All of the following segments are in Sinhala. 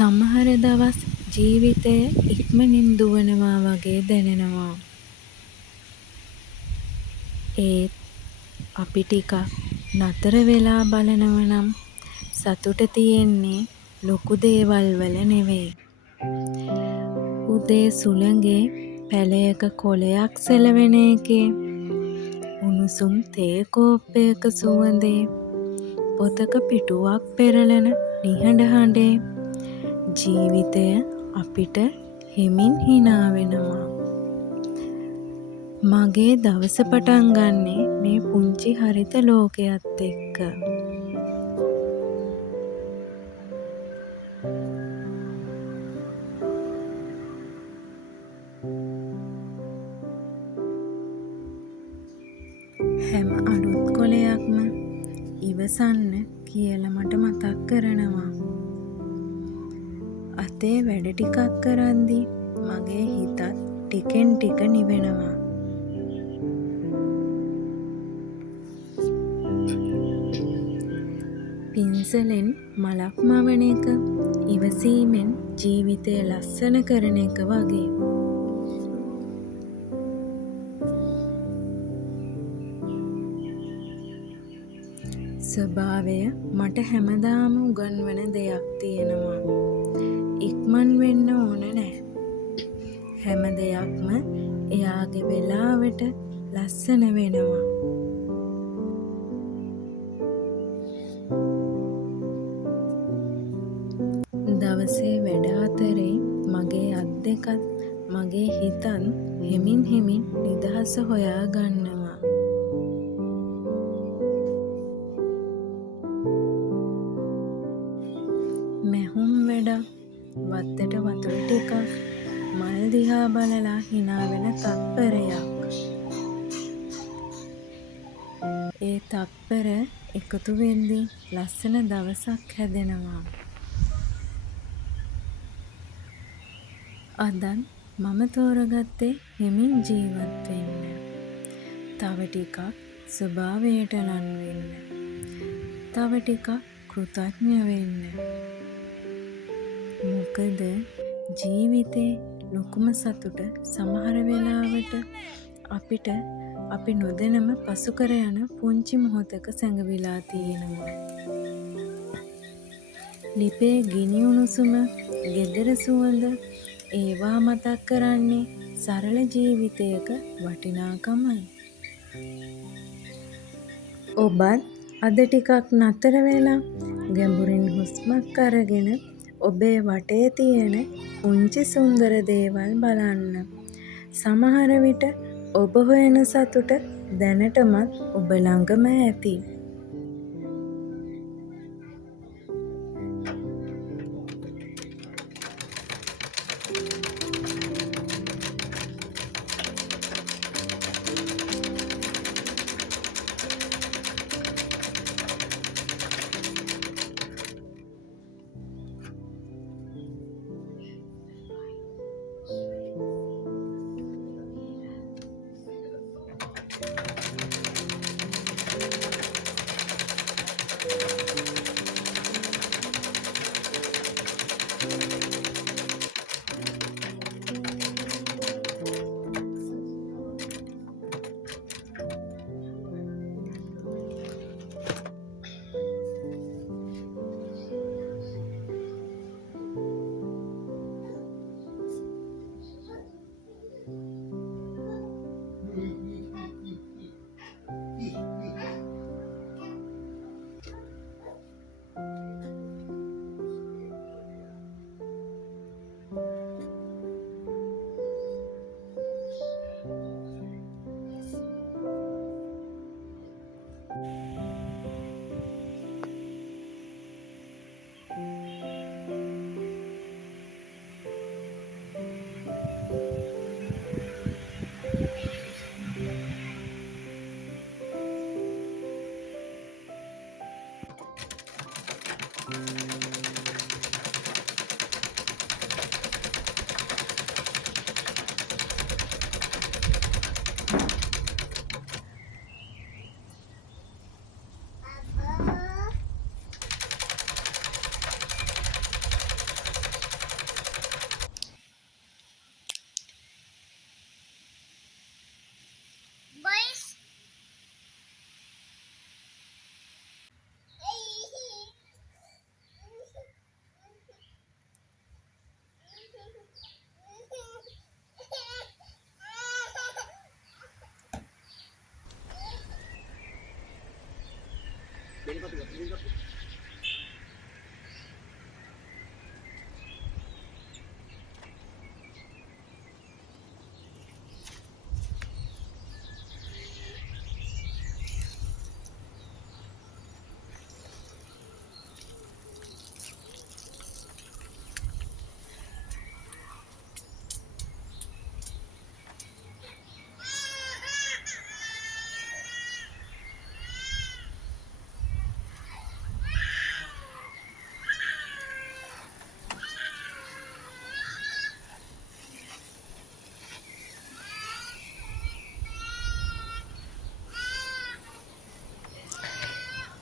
සමහර දවස් ජීවිතය ඉක්මනින් දුවනවා වගේ දැනෙනවා. ඒත් අපි ටිකක් නතර වෙලා බලනව නම් සතුට තියෙන්නේ ලොකු දේවල් වල නෙවෙයි. උදේ සුළඟේ පැලයක කොළයක් සෙලවෙන එකේ, උණුසුම් තේ කෝප්පයක සුවඳේ, පොතක පිටුවක් පෙරලන නිහඬ හඬේ ජීවිතය අපිට හිමින් හිනා වෙනවා. මගේ දවස පටන් ගන්නෙ මේ පුංචි හරිත ලෝකයත් එක්ක. හැම අලුත් කොළයක්ම ඉවසන්න කියලා මට මතක් කරනවා. අතේ වැඩ ටිකක් කරද්දි මගේ හිතත් ටිකෙන් ටික නිවෙනවා. පින්සලෙන් මලක් මවන එක ඉවසීමෙන් ජීවිතය ලස්සන කරන එක වගේ. ස්වභාවය මට හැමදාම උගන්වන දෙයක් තියෙනවා. ඉක්මන් වෙන්න ඕන නෑ. හැම දෙයක්ම එයාගේ වෙලාවට ලස්සන වෙනවා. දවසේ වැඩ අතරේ මගේ අත් දෙකත් මගේ හිතත් හෙමින් හෙමින් නිදහස හොයා ගන්නවා. මැහුම් වැඩක්, වත්තට වතුර ටිකක්, මල් දිහා බලලා hina වෙන තත්පරයක්. ඒ තත්පර එකතු වෙද්දී ලස්සන දවසක් හැදෙනවා. අදත් මම තෝරගත්තේ හෙමින් ජීවත් වෙන්න. තව ටිකක් ස්වභාවයට ලං වෙන්න. තව ටිකක් කෘතඥ වෙන්න. මොකද ජීවිතේ ලොකුම සතුට සමහර වෙලාවට අපිට අපි නොදැනම පසු කර යන පුංචි මොහොතක සැඟවිලා තියෙනවා. ලිපේ ගිනි උණුසුම, ගෙදර සුවඳ, ඒවා මතක් කරන්නේ සරල ජීවිතයක වටිනාකමයි. ඔබත් අද ටිකක් නතර වෙලා ගැඹුරින් හුස්මක් අරගෙන ඔබේ වටේ තියෙන පුංචි සුන්දර දේවල් බලන්න. සමහර විට ඔබ හොයන සතුට දැනටමත් ඔබ ළඟම ඇති.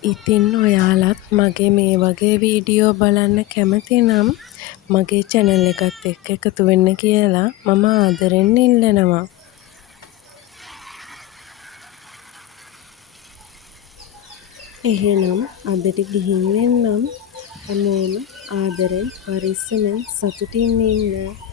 ඉතින් ඔයාලත් මගේ මේ වගේ වීඩියෝ බලන්න කැමති නම් මගේ channel එකත් එක්ක එකතු වෙන්න කියලා මම ආදරෙන් ඉල්ලනවා. එහෙනම් අදට ගිහින් එන්නම්. හැමෝම ආදරෙන් පරිස්සමෙන් සතුටින් ඉන්න.